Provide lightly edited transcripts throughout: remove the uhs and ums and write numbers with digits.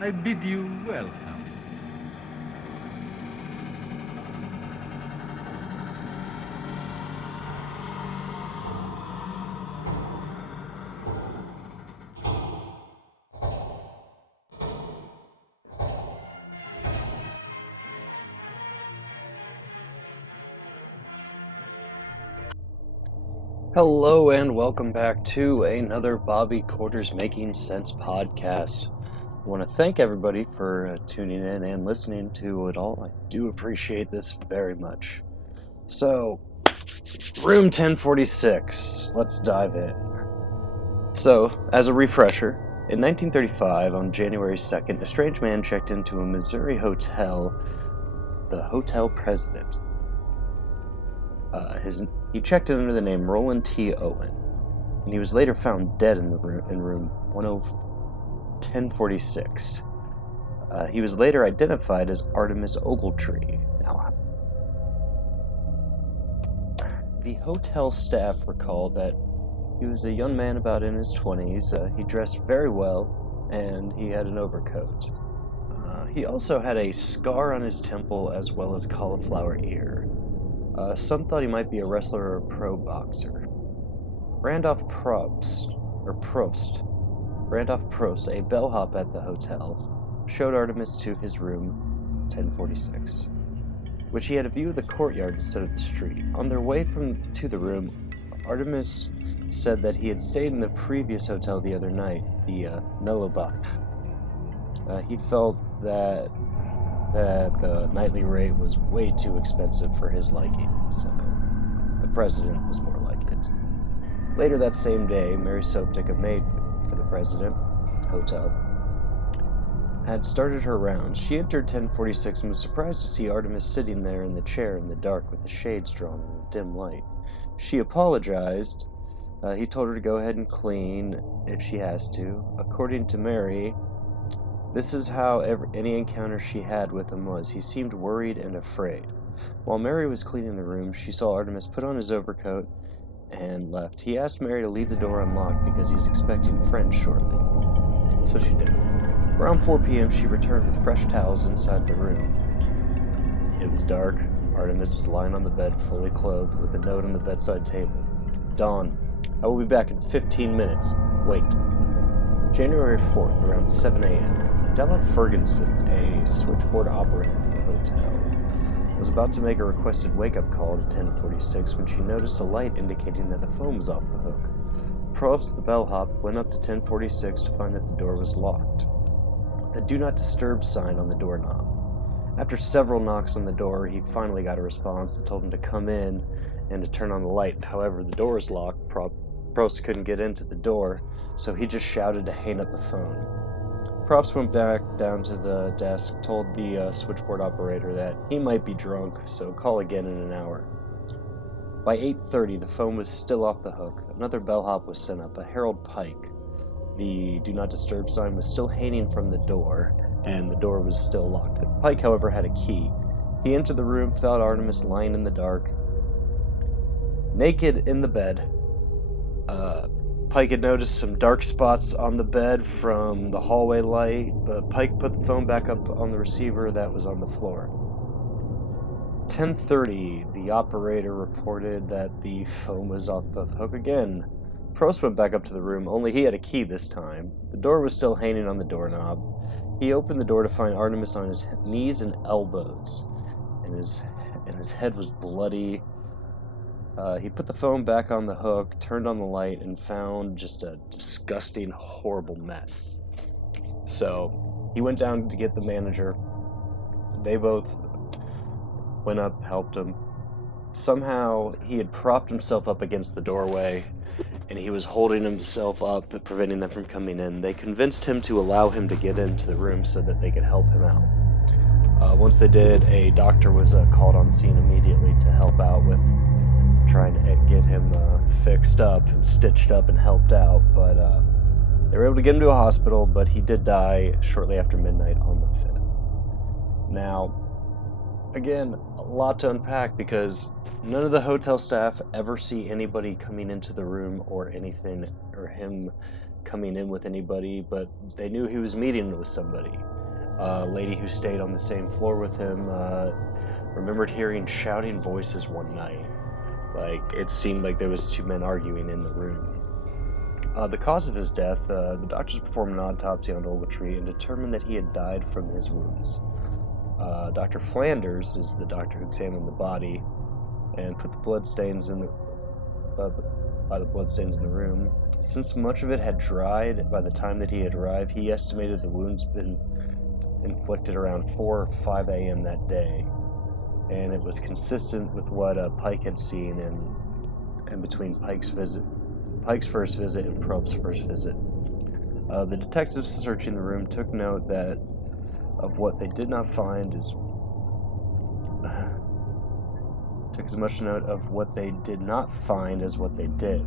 I bid you welcome. Hello and welcome back to another Bobby Quarters Making Sense podcast. I want to thank everybody for tuning in and listening to it all. I do appreciate this very much. So, room 1046, let's dive in. So, as a refresher, in 1935, on January 2nd, a strange man checked into a Missouri hotel, the Hotel President. He checked in under the name Roland T. Owen, and he was later found dead in room 1046. He was later identified as Artemis Ogletree. Now, the hotel staff recalled that he was a young man about in his 20s. He dressed very well, and he had an overcoat. He also had a scar on his temple as well as cauliflower ear. Some thought he might be a wrestler or a pro boxer. Randolph Probst, a bellhop at the hotel, showed Artemis to his room 1046, which he had a view of the courtyard instead of the street. On their way to the room, Artemis said that he had stayed in the previous hotel the other night, the Mellobach. He felt that the nightly rate was way too expensive for his liking, so the president was more like it. Later that same day, Mary Soptic, a maid for the president hotel, had started her rounds. She entered 1046 and was surprised to see Artemis sitting there in the chair in the dark with the shades drawn in the dim light. She apologized. He told her to go ahead and clean if she has to. According to Mary, this is how any encounter she had with him was. He seemed worried and afraid. While Mary was cleaning the room, she saw Artemis put on his overcoat and left. He asked Mary to leave the door unlocked because he was expecting friends shortly. So she did. Around 4 p.m., she returned with fresh towels inside the room. It was dark. Artemis was lying on the bed, fully clothed, with a note on the bedside table. Dawn. I will be back in 15 minutes. Wait. January 4th, around 7 a.m., Della Ferguson, a switchboard operator for the hotel, was about to make a requested wake-up call at 1046 when she noticed a light indicating that the phone was off the hook. Probst, the bellhop, went up to 1046 to find that the door was locked, with a Do Not Disturb sign on the doorknob. After several knocks on the door, he finally got a response that told him to come in and to turn on the light. However, the door was locked. Probst couldn't get into the door, so he just shouted to hang up the phone. Probst went back down to the desk, told the switchboard operator that he might be drunk, so call again in an hour. By 8:30, the phone was still off the hook. Another bellhop was sent up, a Harold Pike. The Do Not Disturb sign was still hanging from the door, and the door was still locked. Pike, however, had a key. He entered the room, found Artemis lying in the dark, naked in the bed. Pike had noticed some dark spots on the bed from the hallway light, but Pike put the phone back up on the receiver that was on the floor. 10:30, the operator reported that the phone was off the hook again. Probst went back up to the room, only he had a key this time. The door was still hanging on the doorknob. He opened the door to find Artemis on his knees and elbows, and his head was bloody. He put the phone back on the hook, turned on the light, and found just a disgusting, horrible mess. So he went down to get the manager. They both went up, helped him. Somehow he had propped himself up against the doorway, and he was holding himself up, preventing them from coming in. They convinced him to allow him to get into the room so that they could help him out. Once they did, a doctor was called on scene immediately to help out with trying to get him fixed up and stitched up and helped out, but they were able to get him to a hospital, but he did die shortly after midnight on the 5th. Now, again, a lot to unpack because none of the hotel staff ever see anybody coming into the room or anything, or him coming in with anybody, but they knew he was meeting with somebody. A lady who stayed on the same floor with him remembered hearing shouting voices one night. Like, it seemed like there was two men arguing in the room. The cause of his death, the doctors performed an autopsy on Ogletree and determined that he had died from his wounds. Dr. Flanders is the doctor who examined the body and put the bloodstains in the room. Since much of it had dried by the time that he had arrived, he estimated the wounds been inflicted around 4 or 5 a.m. that day, and it was consistent with what Pike had seen in between Pike's first visit and Probst's first visit. The detectives searching the room took note of what they did not find took as much note of what they did not find as what they did.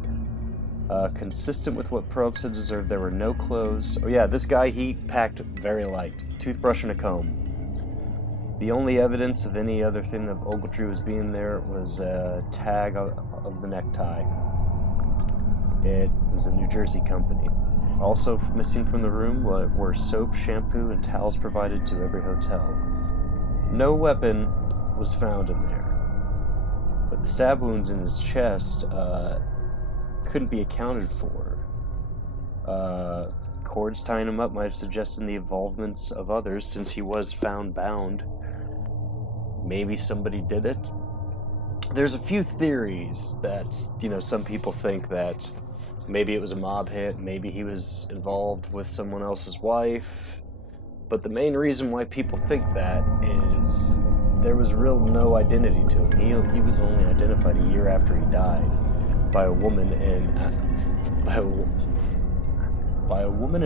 Consistent with what Probst had observed, there were no clothes. Oh yeah, this guy, he packed very light. Toothbrush and a comb. The only evidence of any other thing of Ogletree was being there was a tag of the necktie. It was a New Jersey company. Also missing from the room were soap, shampoo, and towels provided to every hotel. No weapon was found in there, but the stab wounds in his chest couldn't be accounted for. Cords tying him up might have suggested the involvement of others, since he was found bound. Maybe somebody did it. There's a few theories that, some people think that maybe it was a mob hit, maybe he was involved with someone else's wife. But the main reason why people think that is there was no identity to him. He was only identified a year after he died by a woman in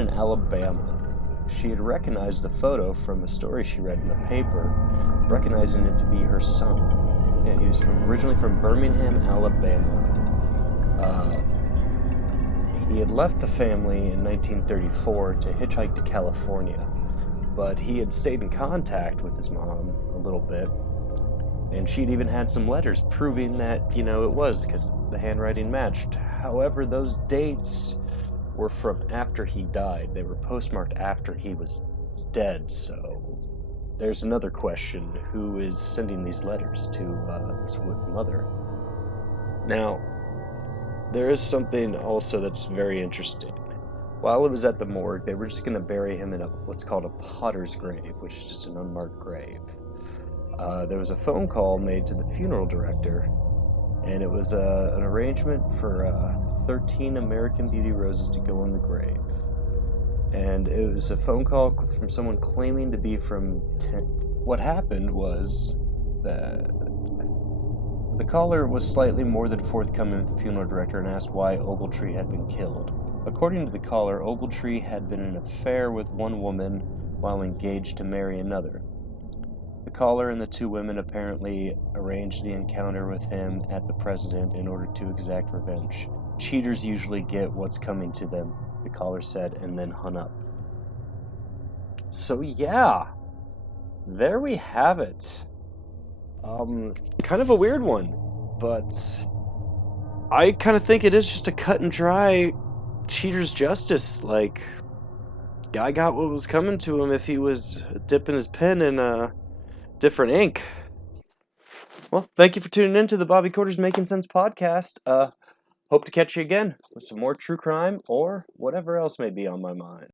Alabama. She had recognized the photo from a story she read in the paper, recognizing it to be her son. Yeah, he was originally from Birmingham, Alabama. He had left the family in 1934 to hitchhike to California, but he had stayed in contact with his mom a little bit, and she'd even had some letters proving that, it was, because the handwriting matched. However, those dates were from after he died. They were postmarked after he was dead, so there's another question. Who is sending these letters to this mother? Now, there is something also that's very interesting. While it was at the morgue, they were just going to bury him in what's called a potter's grave, which is just an unmarked grave. There was a phone call made to the funeral director, and it was an arrangement for 13 American Beauty roses to go in the grave. And it was a phone call from someone claiming to be from... What happened was that the caller was slightly more than forthcoming with the funeral director and asked why Ogletree had been killed. According to the caller, Ogletree had been in an affair with one woman while engaged to marry another. The caller and the two women apparently arranged the encounter with him at the President in order to exact revenge. Cheaters usually get what's coming to them, the caller said, and then hung up. So yeah, there we have it. Kind of a weird one, but I kind of think it is just a cut and dry cheater's justice. Like, guy got what was coming to him if he was dipping his pen in different ink. Well, thank you for tuning in to the Bobby Quarters Making Sense podcast. Hope to catch you again with some more true crime or whatever else may be on my mind.